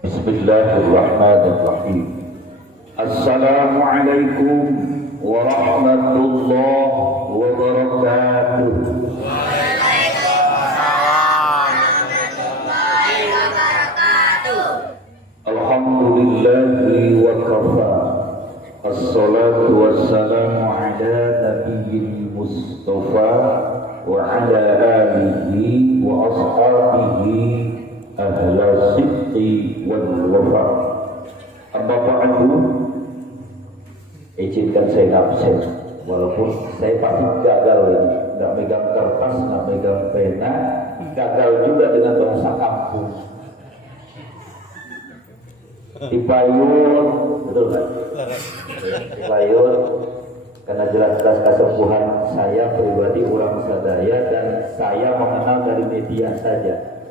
Bismillahirrahmanirrahim. Assalamualaikum warahmatullahi wabarakatuh. Alhamdulillahi wa kafa. Assalatu wassalamu ala nabiyil mustafa wa ala alihi wa ashabihi ahla sidqi wal wafa. Amma ba'du, izinkan saya absen walaupun saya pasti gagal ini, nggak megang kertas, nggak megang pena, gagal juga dengan bahasa kampung. Dipayun, betul kan? Dipayun karena jelas-jelas kesembuhan saya pribadi orang sadaya dan saya mengenal dari media saja.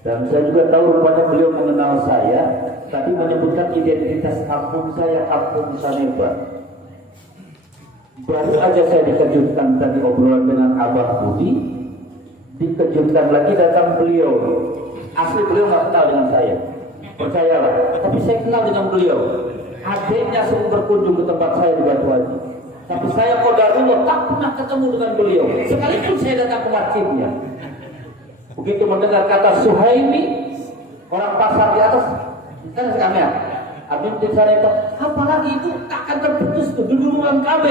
Dan saya juga tahu rupanya beliau mengenal saya. Tadi menyebutkan identitas kampung saya, kampung Sanemba. Baru aja saya dikejutkan tadi obrolan dengan Abah Budi. Dikejutkan lagi datang beliau. Asli beliau nggak kenal dengan saya, percayalah. Tapi saya kenal dengan beliau. Adiknya sering berkunjung ke tempat saya di Batu Haji. Tapi saya qadarullah tak pernah ketemu dengan beliau. Sekalipun saya datang ke masjidnya. Begitu mendengar kata Suhaimi, orang pasar di atas, kan kami ya, Abim itu, apalagi itu takkan terputus tuh duluan KB.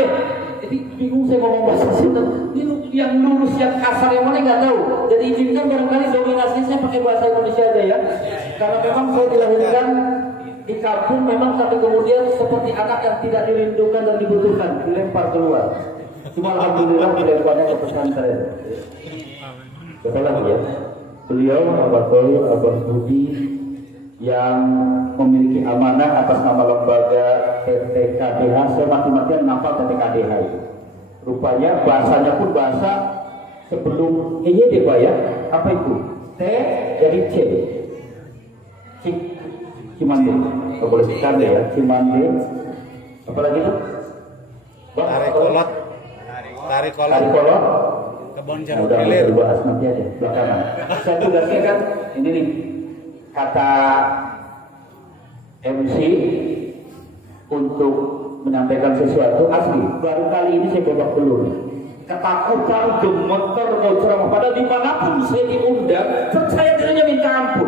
Jadi bingung saya ngomong bahasa Sunda. Ini yang lurus, yang kasar, yang mana nggak tahu. Jadi izinkan barangkali dominasi saya pakai bahasa Indonesia aja ya. Karena memang saya dilahirkan di kampung, memang tapi kemudian seperti anak yang tidak dirindukan dan dibutuhkan, dilempar keluar. Cuma alhamdulillah dilemparnya ke pesantren. Siapa lagi ya? Beliau Abah Khair, Abah Budi yang memiliki amanah atas nama lembaga PT KDH. Saya mati-matian ngapal PT KDH itu. Rupanya bahasanya pun bahasa sebelum EYD Pak ya. Apa itu? T jadi C. Cimande. Kalau boleh sekali ya, Cimande. Apa lagi itu? Tarik kolot. Tarik kolot. Kebon jeruk udah gilir. Dibahas nanti aja belakangan. Saya tugasnya kan ini nih, kata MC untuk menyampaikan sesuatu asli. Baru kali ini saya babak belur. Ketakutan, gemeter, mau ceramah. Padahal dimanapun saya diundang, percaya dirinya minta ampun.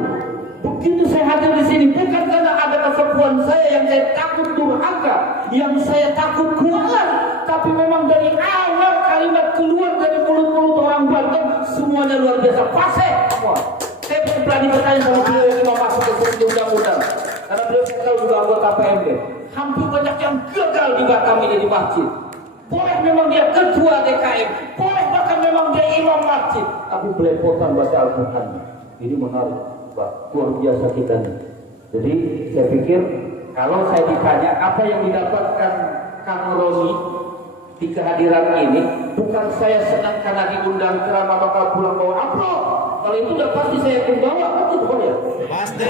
Begitu saya hadir di sini, bukan karena ada kesepuan saya yang saya takut durhaka, yang saya takut kualat, tapi memang dari awal kalimat keluar dari mulut-mulut orang Banten semuanya luar biasa, fase semua. Saya berani bertanya sama beliau yang mau masuk ke sini undang-undang, karena beliau saya tahu juga anggota PMD. Hampir banyak yang gagal di Batam ini di masjid. Boleh memang dia ketua DKM, boleh bahkan memang dia imam masjid, tapi belepotan baca Al-Quran. Ini menarik, Pak, luar biasa kita nih. Jadi saya pikir kalau saya ditanya apa yang didapatkan Kang Roni di kehadiran ini, bukan saya senang karena diundang ceramah bakal pulang bawa amplop. Kalau itu udah pasti saya akan bawa, kan gitu Pak ya? Pasti.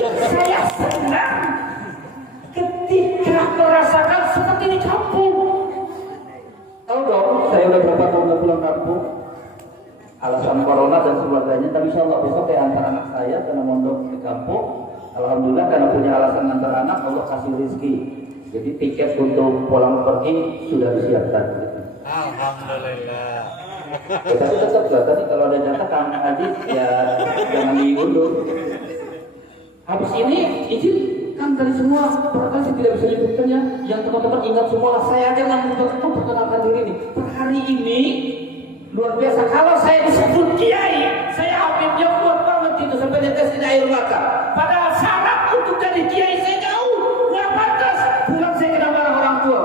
Ya, saya senang ketika merasakan seperti di kampung. Tahu dong, saya udah berapa tahun gak pulang kampung. Alasan corona dan sebagainya, tapi insya Allah besok saya antar anak saya karena mondok di kampung. Alhamdulillah karena punya alasan antar anak, Allah kasih rezeki. Jadi tiket untuk pulang pergi sudah disiapkan. Alhamdulillah. Ya, tapi tetap lah, tadi kalau ada jatah Kang Haji ya jangan diundur. Habis ini izin kan tadi semua, barangkali saya tidak bisa menyebutkannya. Yang teman-teman ingat semua lah, saya aja nggak memperkenalkan diri nih. Per hari ini luar biasa. Kalau saya disebut kiai, saya Habibnya kuat banget itu sampai netesin air mata. Padahal syarat untuk jadi kiai saya jauh, nggak pantas. Pulang saya kena marah orang tua.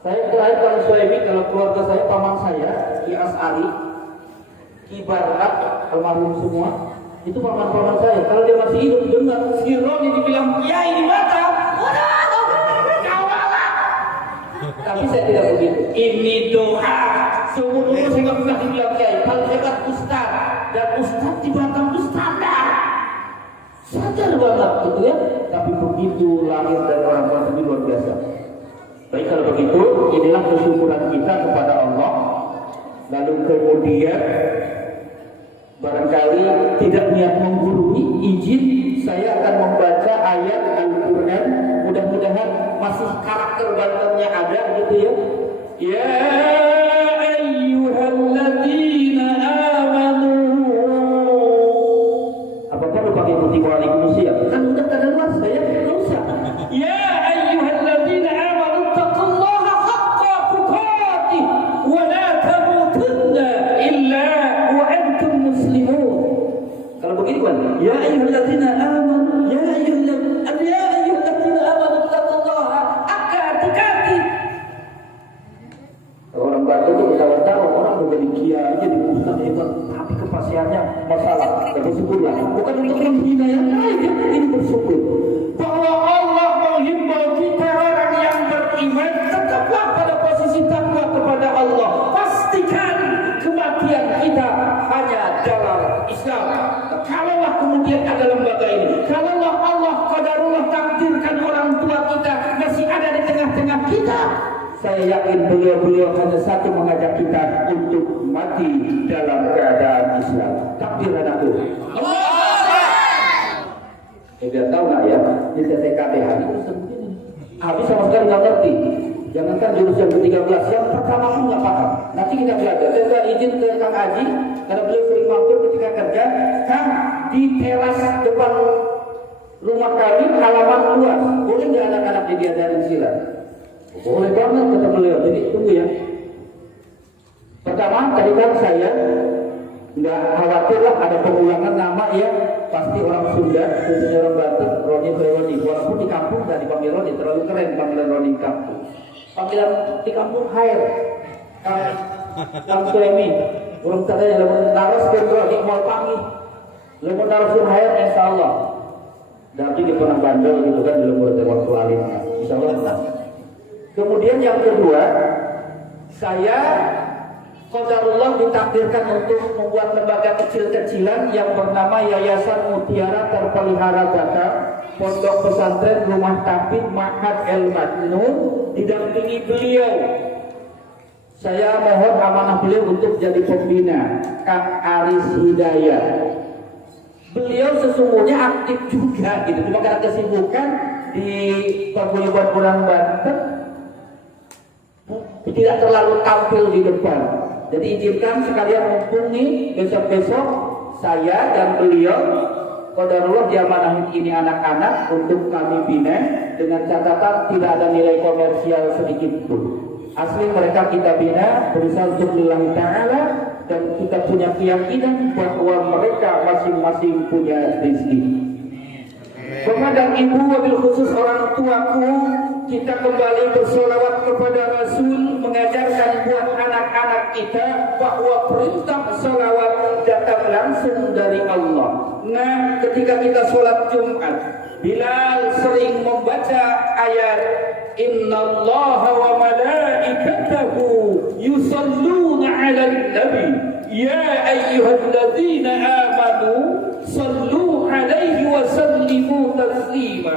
Saya terakhir kalau suami, kalau keluarga saya, paman saya, Ki As'ari, Ki Barat, almarhum semua, itu paman-paman saya. Kalau dia masih hidup, dengar si Roni dibilang kiai di Batam, kawalah. Tapi saya tidak begitu. Ini doa. Seumur umur saya nggak pernah dibilang kiai. Paling hebat ustaz, dan ustaz di Batam itu standar. Sadar banget gitu ya. Tapi begitu lahir dari orang tua ini luar biasa. Baik, kalau begitu, inilah kesyukuran kita kepada Allah. Lalu kemudian Barangkali tidak niat menggurui, izin saya akan membaca ayat Al-Quran. Mudah-mudahan masih karakter Bantennya ada gitu ya. Ya ayyuhalladzina amanu. Apa perlu pakai putih Waalaikumsalam? Kan udah kadaluarsa saya enggak usah. Ya ayyuhalladzina amanu taqullaha haqqa tuqatih wa la tamutunna illa wa antum muslimun. Kalau begitu kan, ya ayyuhalladzina amanu, ya ayyuhalladzina amanu taqullaha haqqa tuqatih. Orang Banten itu tahu-tahu orang menjadi kiai aja di pusat hebat, tapi kepastiannya masalah. Dan bersyukurlah, bukan untuk menghina yang lain, ini bersyukur bahwa Allah menghimbau kita orang yang beriman tetaplah pada posisi takwa kepada Allah. Pastikan kematian kita hanya dalam Islam. Kalaulah kemudian ada lembaga ini, kalaulah Allah qadarullah takdirkan orang tua kita masih ada di tengah-tengah kita, saya yakin beliau-beliau hanya satu mengajak kita untuk mati dalam keadaan Islam. Takbir anakku. Biar tahu nggak ya, di TTKB hari itu begini. Habis sama sekali nggak ngerti. Jangankan jurusan ke-13, yang pertama pun nggak paham. Nanti kita belajar. Saya izin ke Kang Haji, karena beliau sering mampir ketika kerja. Kang, di teras depan rumah kami halaman luas. Boleh nggak anak-anak diajarin silat? Boleh banget kata beliau. Jadi tunggu ya. Pertama tadi kan saya nggak khawatir lah ada pengulangan nama ya. Pasti orang Sunda, khususnya orang Banten, Roni Roni. Walaupun di kampung dan dipanggil Roni, terlalu keren panggilan Roni di kampung. Panggilan di kampung Hair, Kang Suemi, orang tadi yang lemon taros kedua di Mall Pangi, lemon taros Hair, Insya Allah. Tapi dia pernah bandel gitu kan, belum buat waktu alim, Insya Allah. Kemudian yang kedua, saya qadarullah ditakdirkan untuk membuat lembaga kecil-kecilan yang bernama Yayasan Mutiara Terpelihara Zakat, Pondok Pesantren Rumah Tahfidz Ma'had El Majnun, didampingi beliau. Saya mohon amanah beliau untuk jadi pembina, Kang Aris Hidayat. Beliau sesungguhnya aktif juga gitu, cuma karena kesibukan di paguyuban orang Banten tidak terlalu tampil di depan. Jadi izinkan sekalian mumpung nih besok-besok saya dan beliau qadarullah diamanahin ini anak-anak untuk kami bina dengan catatan tidak ada nilai komersial sedikit pun. Asli mereka kita bina berusaha untuk lillahi ta'ala dan kita punya keyakinan bahwa mereka masing-masing punya rezeki. Kepada ibu wabil khusus orang tuaku, kita kembali bersolawat kepada Rasul, mengajarkan buat anak-anak kita bahwa perintah solawat datang langsung dari Allah. Nah, ketika kita sholat Jumat, Bilal sering membaca ayat Innallaha wa malaikatahu yusalluna 'alan nabi ya ayyuhalladzina amanu sallu 'alaihi wa sallimu taslima.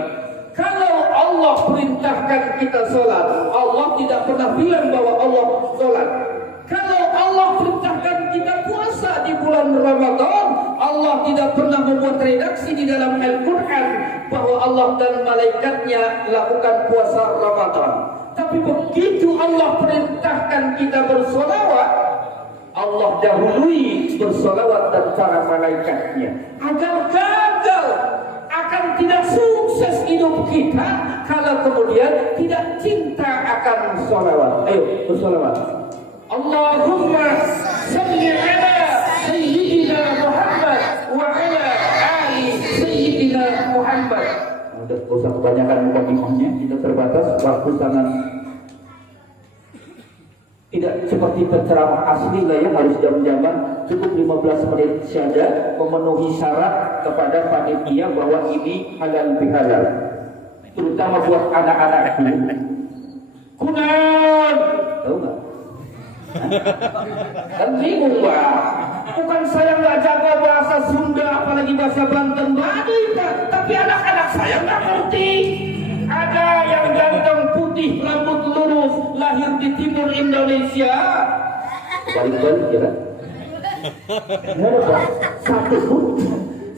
Kalau Allah perintahkan kita sholat, Allah tidak pernah bilang bahwa Allah sholat. Kalau Allah perintahkan kita puasa di bulan Ramadan, Allah tidak pernah membuat redaksi di dalam Al-Quran bahwa Allah dan malaikatnya lakukan puasa Ramadan. Tapi begitu Allah perintahkan kita bersolawat, Allah dahului bersolawat dan para malaikatnya. Agar gagal akan tidak sukses hidup kita kalau kemudian tidak cinta akan solawat. Ayo bersolawat. Allahumma salli ala Sayyidina Muhammad wa ala ali Sayyidina Muhammad. Udah usah kebanyakan mukadimahnya, kita terbatas waktu sangat tidak seperti penceramah asli lah ya, harus jam-jaman, cukup 15 menit saja memenuhi syarat kepada panitia bahwa ini halal bihalal, terutama buat anak-anakku. Kunan, tahu nggak? Kan bingung Pak, bukan saya nggak jaga bahasa Sunda apalagi bahasa Banten, tapi anak-anak saya nggak ngerti. Ada yang ganteng putih rambut lurus lahir di timur Indonesia, balik-balik ya kan? Nggak ada Pak.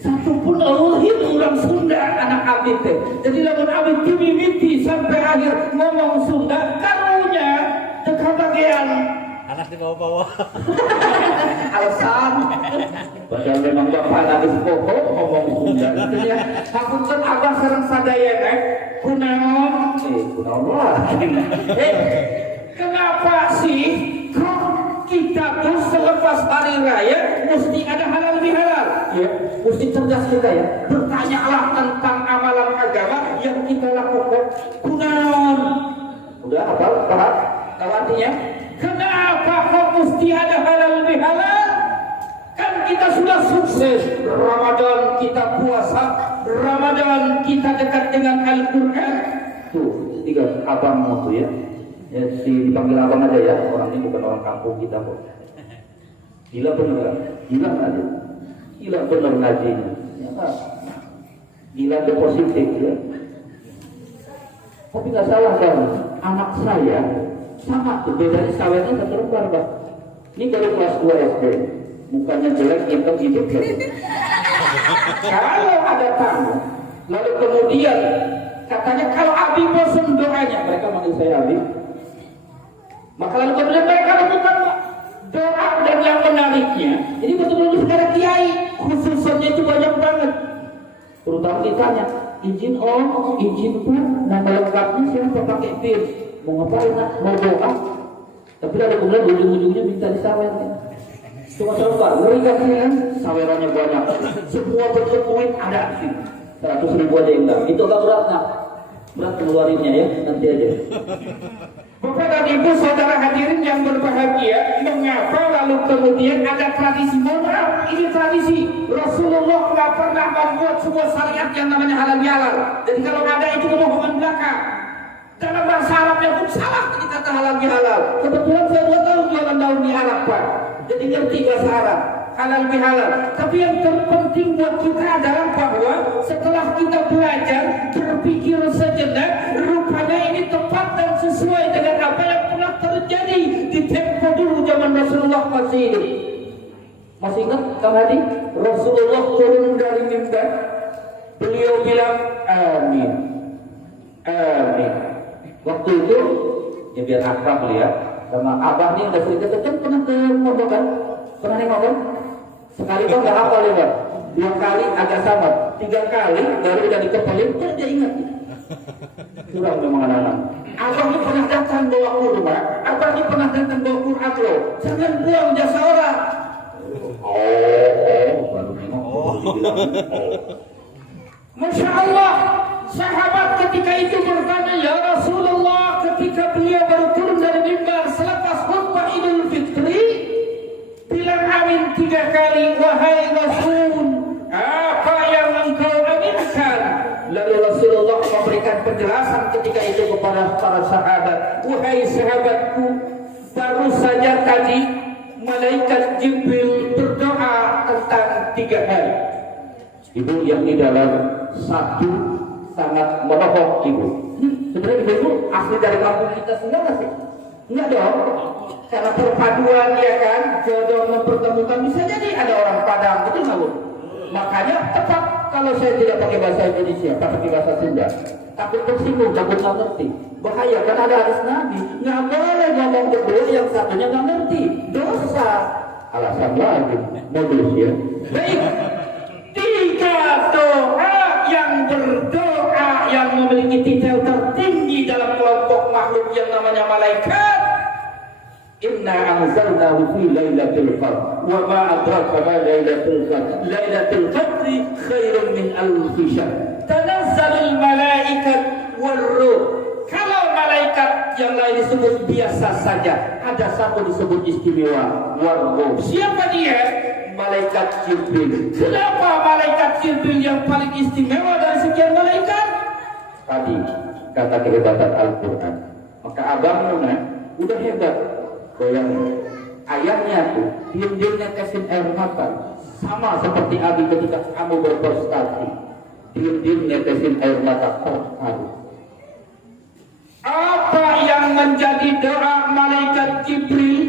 Satu pun Allah orang Sunda anak abdi teh. Jadi lamun abdi timimiti sampai akhir ngomong Sunda karunya teka bagian Anak di bawah-bawah. alasan. Padahal memang bapak lagi pokok ngomong Sunda gitu ya. Hapunten abah sareng sadaya teh. Kunaon? Kunaon lah. Kenapa sih kok kita tuh selepas hari raya mesti ada halal bihalal? Ya, mesti cerdas kita ya. Bertanyalah tentang amalan agama yang kita lakukan. Kunaon? Udah hafal? Paham? Tahu artinya? Kenapa kok mesti ada halal bihalal? Kan kita sudah sukses. Ramadan kita puasa, Ramadan kita dekat dengan Al-Quran. Tuh, tiga abang tuh ya. Ya, si dipanggil abang aja ya, orang ini bukan orang kampung kita kok. Gila bener kan? Gila aja. Gila bener ngajinya. Ya, gila itu positif ya. Tapi nggak salah kan, anak saya sama tuh bedanya sawetnya satu lembar Pak. Ini baru kelas 2 SD, mukanya jelek, hitam hidup ya. Kalau ada tamu, lalu kemudian katanya kalau Abi bosan doanya, mereka manggil saya Abi. Maka lalu kemudian mereka lakukan doa dan yang menariknya. Ini betul-betul sekarang kiai khususnya itu banyak banget. Terutama ditanya, izin Om, izin Pak, nama lengkapnya siapa pakai PIN? Mau ngapain nak? Mau doa? Tapi ada kemudian ujung-ujungnya minta disawet. Cuma Pak, ngeri kan? Sawerannya banyak. Semua bentuk poin ada sih. 100.000 aja yang enggak. Itu agak berat nak. Berat keluarinnya ya, nanti aja. Bapak dan Ibu saudara hadirin yang berbahagia, mengapa lalu kemudian ada tradisi? Mohon maaf, ini tradisi. Rasulullah nggak pernah membuat sebuah syariat yang namanya halal bihalal. Jadi kalau ada itu kebohongan belaka. Dalam bahasa Arabnya pun salah jadi kata halal bihalal. Kebetulan saya 2 tahun jualan daun di Arab Pak. Jadi ngerti bahasa Arab. Halal bihalal. Tapi yang terpenting buat kita adalah bahwa setelah kita belajar berpikir sejenak, rupanya ini tepat dan sesuai dengan apa yang pernah terjadi di tempo dulu zaman Rasulullah masih hidup. Masih ingat Kang Hadi? Rasulullah turun dari mimbar, beliau bilang amin, amin. Waktu itu ya biar akrab lihat sama abah nih udah cerita kan pernah ke Pondok kan? Pernah nengok kan? Sekali kok nggak hafal ya, 2 kali agak sama, 3 kali baru udah dikepelin, kan dia ingat. Kurang memang anak-anak. Abang ini pernah datang bawa kurma, abang ini pernah datang bawa Quran loh. Jangan buang jasa orang. Baru nengok, baru dibilang. Masya Allah, sahabat ketika itu bertanya, ya Rasulullah, ketika beliau baru turun dari mimbar selepas khutbah Idul Fitri, bilang amin 3 kali, wahai Rasul, apa yang engkau aminkan? Lalu Rasulullah memberikan penjelasan ketika itu kepada para sahabat, wahai sahabatku, baru saja tadi malaikat Jibril berdoa tentang 3 hal. Ibu yang di dalam satu sangat menohok ibu. Sebenarnya ibu asli dari kampung kita semua nggak sih? Enggak dong. Karena perpaduan ya kan, jodoh mempertemukan, bisa jadi ada orang Padang, betul nggak Bu? Makanya tepat kalau saya tidak pakai bahasa Indonesia, pakai bahasa Sunda. Takut tersinggung, takut nggak ngerti. Bahaya, kan ada hadis Nabi, nggak boleh ngomong berdua yang satunya nggak ngerti, dosa. Alasan lagi, modus ya. Baik. 3 doa yang berdoa yang memiliki titel tertinggi dalam kelompok makhluk yang namanya malaikat. Inna anzalnahu fi lailatul qadr wa ma adraka ma lailatul qadr. Lailatul qadri khairun min alf syahr. Tanazzalul malaikat war ruh. Kalau malaikat yang lain disebut biasa saja, ada satu disebut istimewa, war ruh. Siapa dia? Malaikat Jibril. Kenapa malaikat Jibril yang paling istimewa dari sekian malaikat? Tadi kata kehebatan Al-Quran. Maka abang Nuna udah hebat. Bayangin, ayahnya tuh diam-diamnya kasih air mata, sama seperti Abi ketika kamu berprestasi. Diam-diamnya kasih air mata terharu. Apa yang menjadi doa malaikat Jibril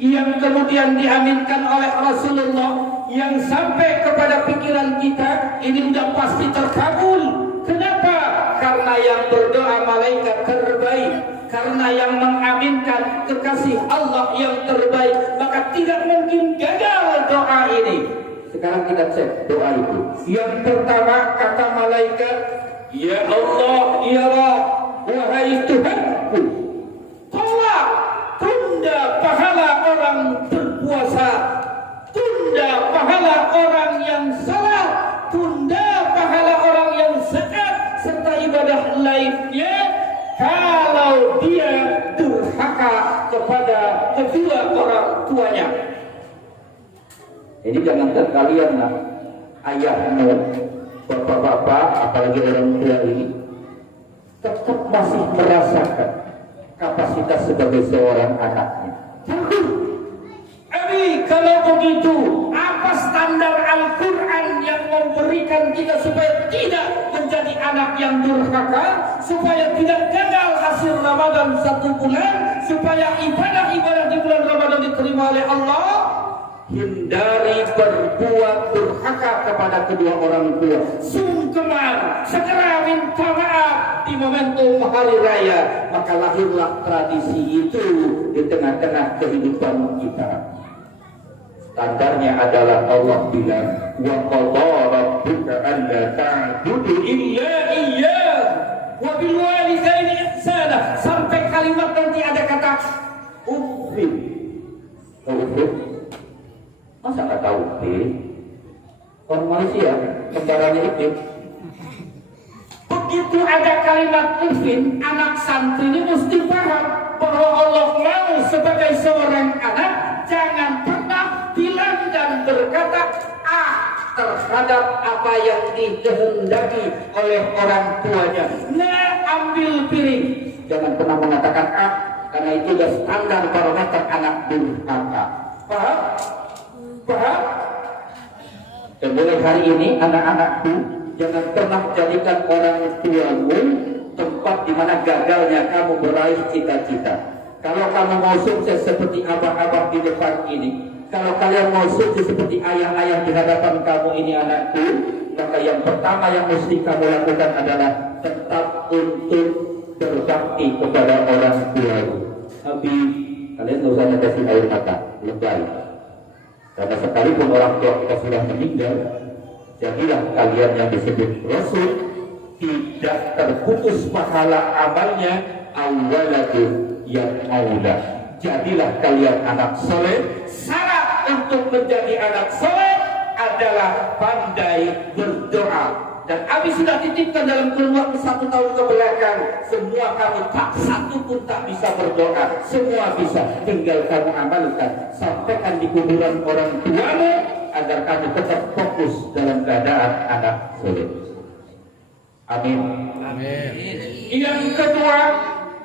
yang kemudian diaminkan oleh Rasulullah, yang sampai kepada pikiran kita, ini udah pasti terkabul. Kenapa? Karena yang berdoa malaikat terbaik, karena yang mengaminkan kekasih Allah yang terbaik, maka tidak mungkin gagal doa ini. Sekarang kita cek doa itu. Yang pertama kata malaikat, ya Allah, ya Rabb, wahai Tuhanku, tolak, tunda pahala orang berpuasa, tunda pahala orang yang salat, tunda pahala orang yang zakat serta ibadah lainnya kalau dia durhaka kepada kedua orang tuanya. Ini jangankan kalian lah, ayahmu, bapak-bapak, apalagi orang tua ini tetap masih merasakan kapasitas sebagai seorang anaknya. Abi, kalau begitu, apa standar Al-Quran yang memberikan kita supaya tidak menjadi anak yang durhaka, supaya tidak gagal hasil Ramadan 1 bulan, supaya ibadah-ibadah di bulan Ramadan diterima oleh Allah? Hindari berbuat durhaka kepada kedua orang tua. Sungkeman, segera minta maaf di momentum hari raya. Maka lahirlah tradisi itu di tengah-tengah kehidupan kita. Standarnya adalah Allah bilang, wa qadara rabbuka alla ta'budu illa iyyah wa bil walidaini ihsana, sampai kalimat nanti ada kata uffin. Masa nggak tahu orang Malaysia kembarannya itu. Begitu ada kalimat uffin, anak santri ini mesti paham bahwa Allah mau sebagai seorang anak jangan pernah bilang dan berkata terhadap apa yang dikehendaki oleh orang tuanya. Nah, ambil piring. Jangan pernah mengatakan karena itu sudah standar parameter anak durhaka. Paham? Paham? Dan mulai hari ini anak-anakku, jangan pernah jadikan orang tuamu tempat di mana gagalnya kamu meraih cita-cita. Kalau kamu mau sukses seperti abah-abah di depan ini, kalau kalian mau sukses seperti ayah-ayah di hadapan kamu ini anakku, maka yang pertama yang mesti kamu lakukan adalah tetap untuk berbakti kepada orang tuamu. Tapi kalian tidak usah kasih air mata, lebay. Karena sekalipun orang tua kita sudah meninggal, jadilah kalian yang disebut Rasul, tidak terputus pahala amalnya, awalatu yang maulah. Jadilah kalian anak soleh. Syarat untuk menjadi anak soleh adalah pandai berdoa. Dan Abi sudah titipkan dalam kurun waktu 1 tahun ke belakang, semua kamu tak satu pun tak bisa berdoa, semua bisa, tinggal kamu amalkan. Sampaikan di kuburan orang tuamu agar kamu tetap fokus dalam keadaan anak soleh. Amin. Amin. Yang kedua,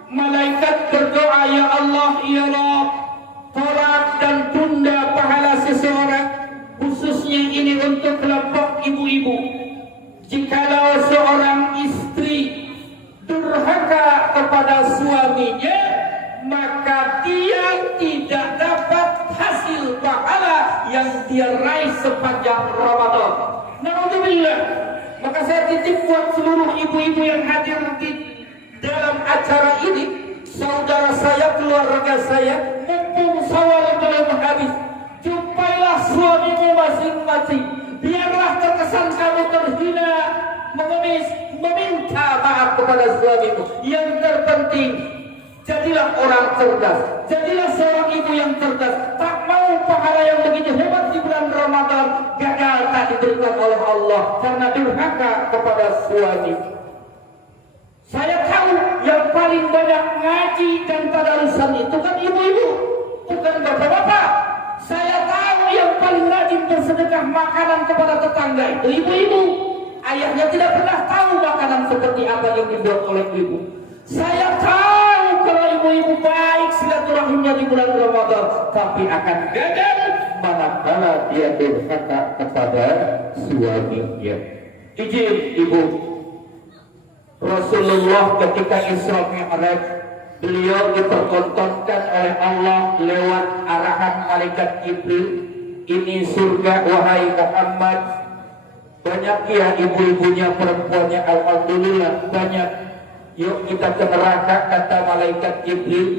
malaikat berdoa, ya Allah, ya Rabb, tolak dan tunda pahala seseorang, khususnya ini untuk kelompok ibu-ibu. Jikalau seorang istri durhaka kepada suaminya, maka dia tidak dapat hasil pahala yang dia raih sepanjang Ramadan. Naudzubillah. Maka saya titip buat seluruh ibu-ibu yang hadir di dalam acara ini, saudara saya, keluarga saya, mumpung Syawal belum habis, jumpailah suamimu masing-masing. Biarlah terkesan kamu terhina, mengemis, meminta maaf kepada suamimu. Yang terpenting, jadilah orang cerdas, jadilah seorang ibu yang cerdas. Tak mau pahala yang begitu hebat di bulan Ramadan gagal tak diberikan oleh Allah karena durhaka kepada suami. Saya tahu yang paling banyak ngaji dan tadarusan itu kan ibu-ibu, bukan bapak-bapak. Saya tahu yang paling rajin bersedekah makanan kepada tetangga itu ibu-ibu. Ayahnya tidak pernah tahu makanan seperti apa yang dibuat oleh ibu. Saya tahu kalau ibu-ibu baik silaturahimnya di bulan Ramadan, tapi akan gagal manakala dia durhaka kepada suaminya. Izin ibu, Rasulullah ketika Isra Mi'raj Beliau dipertontonkan oleh Allah lewat arahan malaikat Jibril. Ini surga wahai Muhammad. Banyak ya ibu-ibunya, perempuannya, alhamdulillah banyak. Yuk kita ke neraka, kata malaikat Jibril.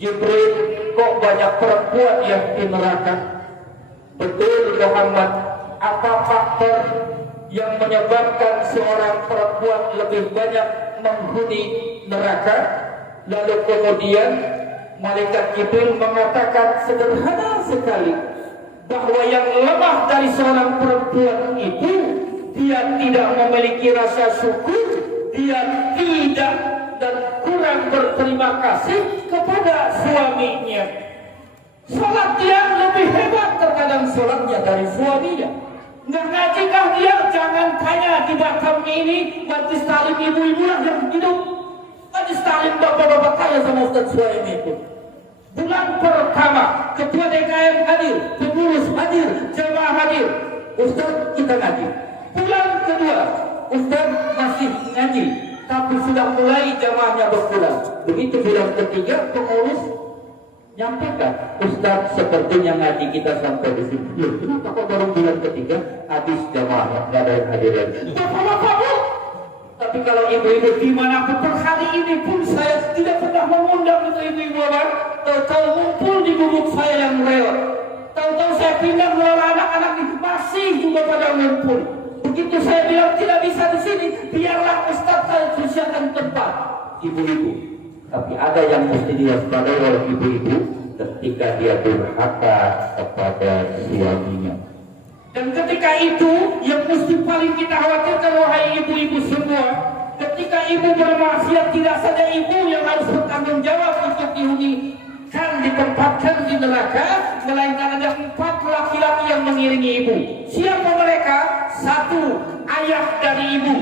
Jibril, kok banyak perempuan yang di neraka? Betul Muhammad. Apa faktor yang menyebabkan seorang perempuan lebih banyak menghuni neraka? Lalu kemudian malaikat Jibril mengatakan sederhana sekali, bahwa yang lemah dari seorang perempuan itu, dia tidak memiliki rasa syukur, dia tidak dan kurang berterima kasih kepada suaminya. Salat dia lebih hebat terkadang salatnya dari suaminya. Nggak ngajikah dia? Jangan tanya di Batam ini majlis taklim ibu-ibu yang hidup, majlis taklim bapak-bapak kaya sama Ustaz Suhaimi itu. Bulan pertama, ketua DKM hadir, pengurus hadir, jemaah hadir, Ustaz kita ngaji. Bulan kedua, Ustaz masih ngaji, tapi sudah mulai jemaahnya berkurang. Begitu bulan ketiga, pengurus nyampaikan, Ustaz sepertinya ngaji kita sampai di sini. Loh, kenapa kok baru bulan ketiga habis jemaahnya, nggak ada yang hadir lagi? Bapak-bapak, tapi kalau ibu-ibu dimanapun, per hari ini pun saya tidak pernah mengundang itu ibu-ibu abang. Tahu-tahu mumpul di gubuk saya yang reot. Tahu-tahu saya pindah mengelola anak-anak itu masih juga pada ngumpul. Begitu saya bilang tidak bisa di sini, biarlah Ustaz saya siapkan tempat ibu-ibu. Tapi ada yang mesti diwaspadai oleh ibu-ibu ketika dia durhaka kepada suaminya. Dan ketika itu yang mesti paling kita khawatirkan wahai ibu-ibu semua, ketika ibu bermaksiat, tidak saja ibu yang harus bertanggung jawab untuk dihunikan, ditempatkan di neraka, melainkan ada 4 laki-laki yang mengiringi ibu. Siapa mereka? 1, ayah dari ibu.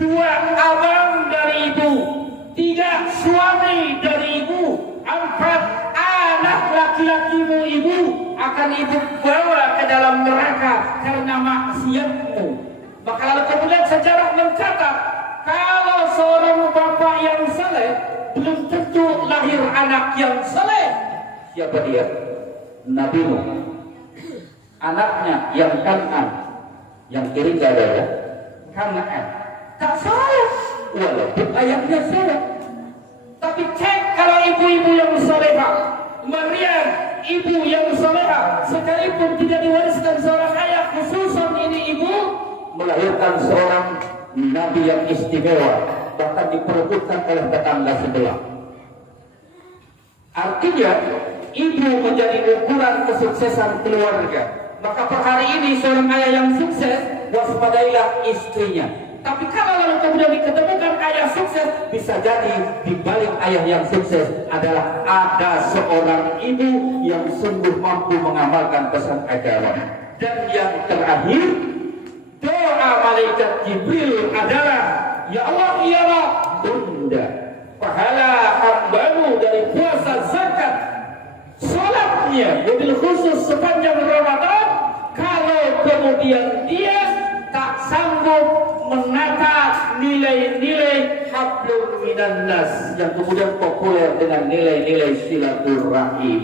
2, abang dari ibu. 3, suami dari ibu. 4, anak laki-lakimu ibu akan ibu bawa ke dalam neraka karena maksiatmu. Maka lalu kemudian sejarah mencatat, kalau seorang bapak yang saleh belum tentu lahir anak yang saleh. Siapa dia? Nabi Nuh. Anaknya yang Kan'an, yang kiri gak ada ya, Kan'an tak saleh, walaupun ayahnya saleh. Tapi cek kalau ibu-ibu yang salehah, Maryam, ibu yang salehah, sekalipun tidak diwariskan seorang ayah, khususan ini ibu melahirkan seorang nabi yang istimewa, bahkan diperebutkan oleh tetangga sebelah. Artinya ibu menjadi ukuran kesuksesan keluarga. Maka per hari ini seorang ayah yang sukses, waspadailah istrinya. Tapi kalau lalu kemudian diketemukan ayah sukses, bisa jadi di balik ayah yang sukses adalah ada seorang ibu yang sungguh mampu mengamalkan pesan agama. Dan yang terakhir, doa malaikat Jibril adalah, ya Allah, ya Allah, tunda pahala hambamu dari puasa, zakat, sholatnya, mobil khusus sepanjang Ramadan. Kalau kemudian dia tak sanggup menata nilai-nilai hablum minan nas yang kemudian populer dengan nilai-nilai silaturahim.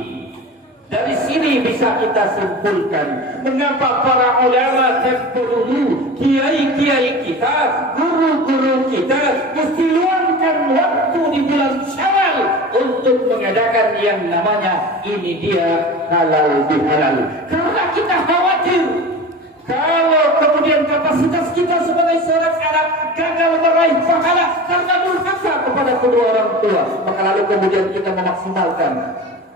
Dari sini bisa kita simpulkan mengapa para ulama terdahulu, kiai-kiai kita, guru-guru kita mesti luangkan waktu di bulan Syawal untuk mengadakan yang namanya ini dia halal bihalal. Karena kita khawatir kalau kemudian kapasitas kita sebagai seorang anak gagal meraih pahala karena durhaka kepada kedua orang tua, maka lalu kemudian kita memaksimalkan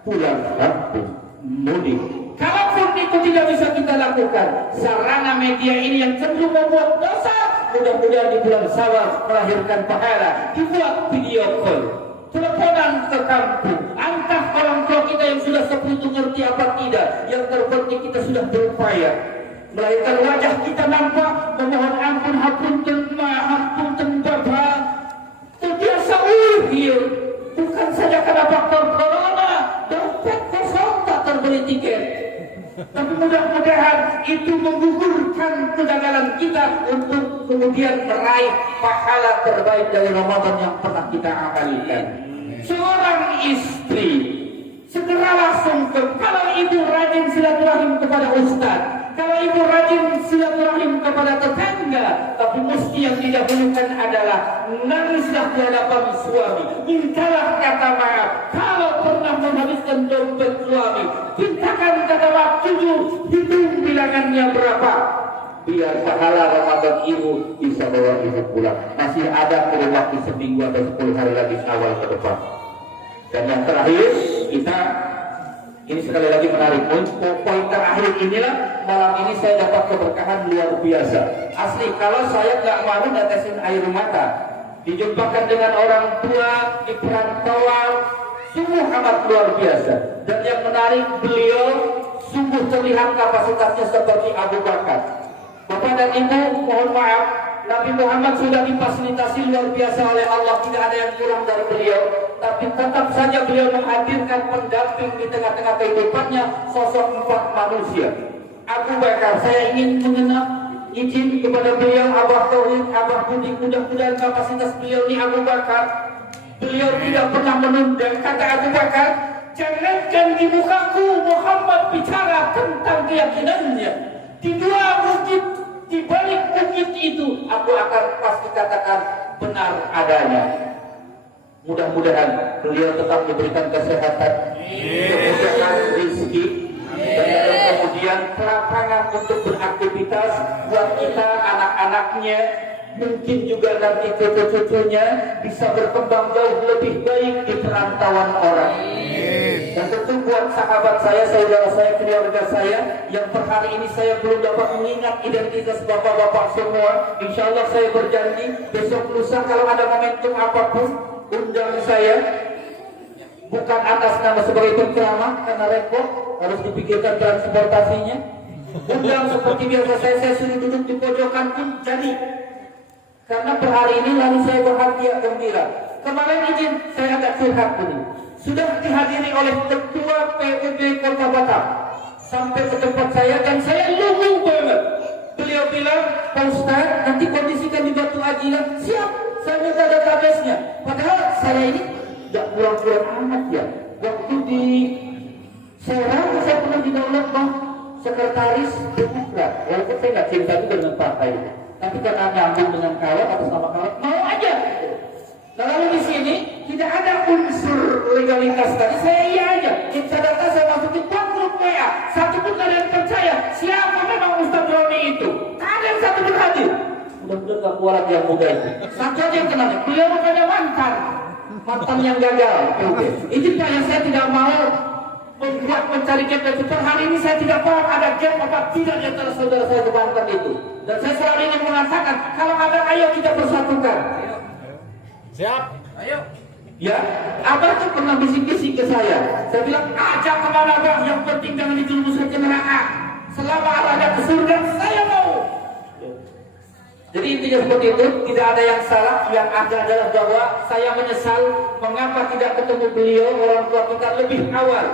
pulang kampung mudik. Kalaupun itu tidak bisa kita lakukan, sarana media ini yang cenderung membuat dosa, mudah-mudahan di bulan Syawal melahirkan pahala. Dibuat video call, teleponan ke kampung, entah orang tua kita yang sudah sepuh itu ngerti apa tidak, yang terpenting kita sudah berupaya melahirkan wajah kita nampak, memohon ampun, hapunten hapunten bapak, terbiasa ulhir, bukan saja karena faktor corona, dompet kosong tak terbeli tiket. Tapi mudah-mudahan itu menggugurkan kegagalan kita untuk kemudian meraih pahala terbaik dari Ramadan yang pernah kita amalkan. istri, segeralah sungkem. Kalau ibu rajin silaturahim kepada ustaz, kalau ibu rajin silaturahim kepada tetangga, tapi mesti yang didahulukan adalah nangislah di hadapan suami, mintalah kata maaf. Kalau pernah menghabiskan dompet suami, mintakan kata maaf, jujur, hitung bilangannya berapa, biar pahala Ramadan ibu bisa bawa ibu pulang. Masih ada kurun waktu seminggu atau 10 hari lagi awal ke depan. Dan yang terakhir, kita ini sekali lagi menarik poin terakhir inilah, malam ini saya dapat keberkahan luar biasa. Asli, kalau saya nggak malu netesin air mata, dijumpakan dengan orang tua di perantauan, sungguh amat luar biasa. Dan yang menarik, beliau sungguh terlihat kapasitasnya seperti Abu Bakar. Bapak dan Ibu, mohon maaf, Nabi Muhammad sudah difasilitasi luar biasa oleh Allah, tidak ada yang kurang dari beliau. Tapi tetap saja beliau menghadirkan pendamping di tengah-tengah kehidupannya, sosok 4 manusia. Abu Bakar, saya ingin mengenal, izin kepada beliau, Abah Tauhid, Abah Budi, mudah-mudahan kapasitas beliau ini Abu Bakar. Beliau tidak pernah menunda, kata Abu Bakar, jangankan di mukaku Muhammad bicara tentang keyakinannya. Di 2 bukit, di balik bukit itu, aku akan pasti katakan benar adanya. Mudah-mudahan beliau tetap diberikan kesehatan, kemudahan rezeki, dan kemudian kelapangan untuk beraktivitas buat kita, anak-anaknya, mungkin juga nanti cucu-cucunya bisa berkembang jauh lebih baik di perantauan orang. Dan tentu buat sahabat saya, saudara saya, keluarga saya yang per hari ini saya belum dapat mengingat identitas bapak-bapak semua. Insya Allah saya berjanji besok lusa kalau ada momentum apapun, undang saya, bukan atas nama sebagai penceramah karena repot harus dipikirkan transportasinya. Undang seperti biasa saya suruh duduk di pojokan pun jadi. Karena per hari ini lalu saya bahagia gembira. Kemarin izin saya agak curhat ini. Sudah dihadiri oleh Ketua PUB Kota Batam sampai ke tempat saya dan saya lugu banget. Beliau bilang, Pak Ustaz, nanti kondisikan di Batu Ajilan. Siap, saya minta database-nya. Padahal saya ini tidak kurang-kurang amat ya. Waktu di Serang saya pernah didaulat Bang, sekretaris Demokrat. Walaupun saya nggak cinta juga dengan partai, tapi karena nyambung dengan kawan atas nama kawan, mau aja. Nah, lalu di sini tidak ada unsur legalitas tadi, saya iya aja. Kita data saya masukin grup WA, satu pun tidak ada yang percaya siapa memang Ustaz Roni itu. Tak ada yang satu pun hadir. Mudah-mudahan gak kualat yang muda itu. Satu aja yang kenal, beliau rupanya mantan yang gagal. Itu Pak yang saya tidak mau membuat mencari gap dan super. Hari ini saya tidak paham ada gap apa tidak di antara saudara saya di Banten itu. Dan saya selalu ingin mengatakan, kalau ada ayo kita persatukan. Siap. Ayo. Ya, Abah tuh pernah bisik-bisik ke saya. Saya bilang, ajak kemana Abah, yang penting jangan dijerumuskan ke neraka. Selama arahnya ke surga, saya mau. Jadi intinya seperti itu, tidak ada yang salah. Yang ada adalah bahwa saya menyesal mengapa tidak ketemu beliau, orang tua kita lebih awal.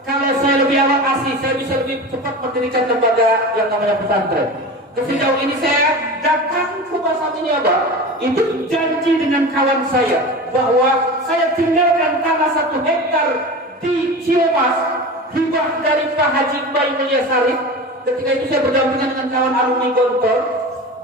Kalau saya lebih awal asli, saya bisa lebih cepat mendirikan lembaga yang namanya pesantren. Sejauh ini saya datang ke pasar ini Abah, itu janji dengan kawan saya bahwa saya tinggalkan tanah 1 hektar di Ciamas, hibah dari Pak Haji Bayi Mulia Sarif. Ketika itu saya berdampingan dengan kawan alumni Gontor,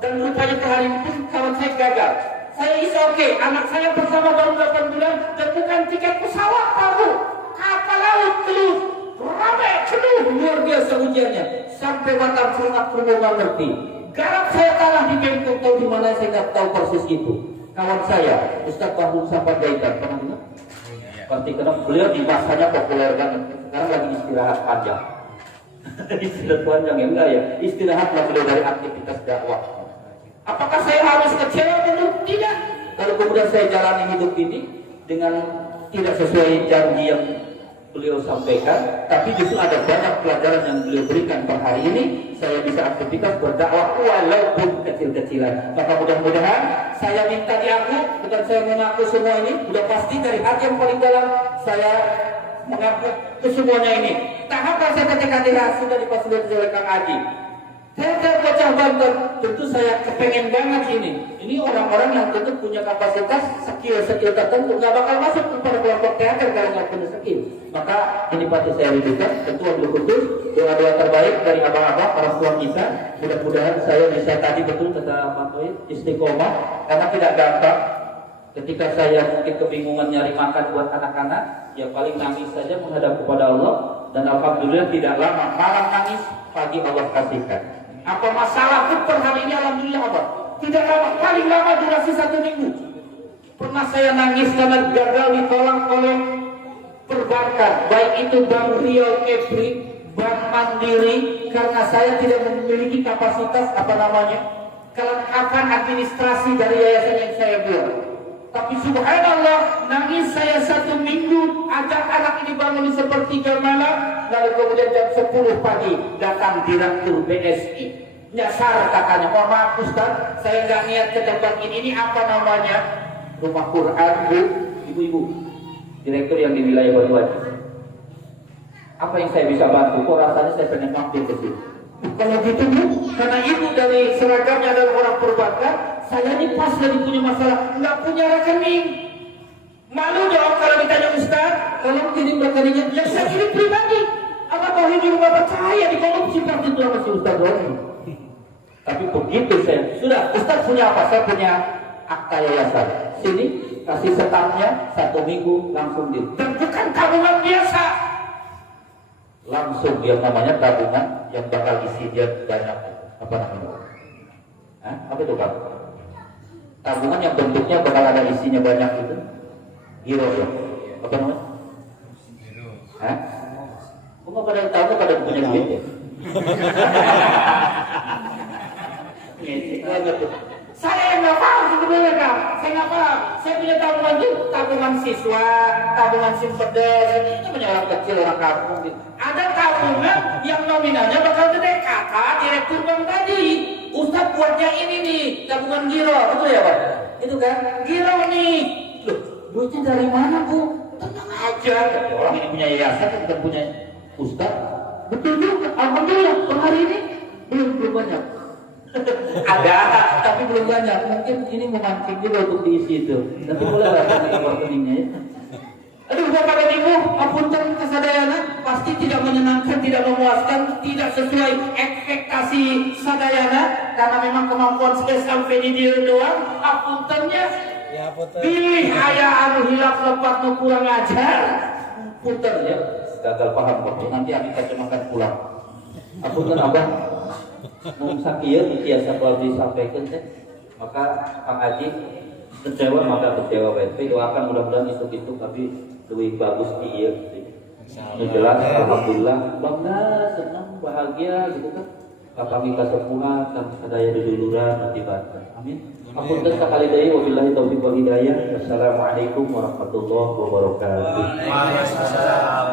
dan rupanya ke hari ini pun kawan saya gagal. Saya oke, anak saya bersama baru 8 bulan dan bukan tiket pesawat tahu, kapal laut keluh, ramai penuh, luar biasa ujiannya. Sampai Batam Serentak Purwo nggak ngerti. Garap saya tanah di Bengkok, tahu di mana saya nggak tahu persis itu. Kawan saya, Ustaz Bahrul Safar Daitan, pernah dengar? Pasti kenal, beliau di masanya populer banget. Sekarang lagi istirahat panjang. Istirahat panjang ya enggak ya? Istirahatlah beliau dari aktivitas dakwah. Apakah saya harus kecewa? Tentu tidak. Kalau kemudian saya jalani hidup ini dengan tidak sesuai janji yang beliau sampaikan, tapi justru ada banyak pelajaran yang beliau berikan per hari ini. Saya bisa aktivitas berdakwah walaupun kecil-kecilan. Maka mudah-mudahan saya minta diaku, bukan saya mengaku semua ini, sudah pasti dari hati yang paling dalam saya mengaku kesemuanya ini. Tahap saya ketika sudah difasilitasi oleh Kang Haji. Teater Bocah Banten, tentu saya kepengen banget ini. Ini orang-orang yang tentu punya kapasitas skill tertentu, nggak bakal masuk kepada kelompok teater kalau nggak punya skill. Maka ini pasti saya rindukan, tentu wabil khusus doa-doa terbaik dari abang-abang orang tua kita. Mudah-mudahan saya bisa tadi betul kata Pak Toib istiqomah, karena tidak gampang. Ketika saya mungkin kebingungan nyari makan buat anak-anak, ya paling nangis saja menghadap kepada Allah. Dan alhamdulillah tidak lama, malam nangis, pagi Allah kasihkan. Apa masalah pun per hari ini alhamdulillah apa? Tidak lama, paling lama durasi 1 minggu. Pernah saya nangis karena gagal ditolak oleh perbankan, baik itu Bank Riau Kepri, Bank Mandiri, karena saya tidak memiliki kapasitas kelengkapan administrasi dari yayasan yang saya buat. Tapi subhanallah, nangis saya 1 minggu, ajak anak ini bangun di sepertiga malam, lalu kemudian jam 10 pagi datang direktur BSI. Nyasar katanya, mohon maaf Ustaz, saya nggak niat ke tempat ini apa namanya? Rumah Quran, Bu, ibu-ibu. Direktur yang di wilayah Banyuwangi. Apa yang saya bisa bantu? Kok rasanya saya pengen mampir ke sini? Kalau gitu Bu, karena ibu dari seragamnya adalah orang perbankan, saya ini pas lagi punya masalah, nggak punya rekening. Malu dong kalau ditanya Ustaz, kalau kirim rekeningnya, yang saya kirim pribadi. Apa kau hidup nggak percaya di korupsi pasti itu sama si Ustaz Roni. Tapi begitu saya, sudah Ustaz punya apa? Saya punya akta yayasan. Sini kasih setampnya 1 minggu langsung di. Dan bukan tabungan biasa. Langsung dia namanya tabungan yang bakal isi dia banyak. Apa namanya? Apa itu Pak? Tabungan yang bentuknya bakal ada isinya banyak itu. Giro ya. Apa namanya? Giro. Kok nggak pada tahu pada punya duit ya? Saya yang nggak paham sebenarnya Kak. Saya nggak paham. Saya punya tabungan itu tabungan siswa, tabungan simpedes. Ini punya orang kecil, orang kampung. Gitu. Ada tabungan yang nominalnya bakal gede. Kata direktur bank tadi, Ustadz buatnya ini nih, tabungan giro, betul ya Pak? Itu kan giro nih. Loh, duitnya dari mana Bu? Tenang aja. Orang ini punya yayasan, bukan punya Ustadz. Betul juga. Alhamdulillah per hari ini belum banyak. Ada, tapi belum banyak. Mungkin ini memancing juga untuk diisi itu. Nanti boleh lah kita rekeningnya ya. Aduh, Bapak dan Ibu, apunten kesadayana pasti tidak menyenangkan, tidak memuaskan, tidak sesuai ekspektasi sadayana karena memang kemampuan saya sampai di dia doang. Apuntennya, ya, pilih ayah anu hilap lepat nu kurang ajar. Punten ya, gagal paham kok. Nanti akan terjemahkan pulang. Apunten Abah. Mung sakieu biasa kalau disampaikan teh maka Kang Haji kecewa maka kecewa baik doakan mudah-mudahan itu tapi lebih bagus ieu gitu. Jelas alhamdulillah bangga senang bahagia gitu kan kapami kasepuhan dan sadaya dululuran nanti Banten amin apunten sakali deui wabillahi taufiq wal hidayah wassalamualaikum warahmatullahi wabarakatuh. Waalaikumsalam.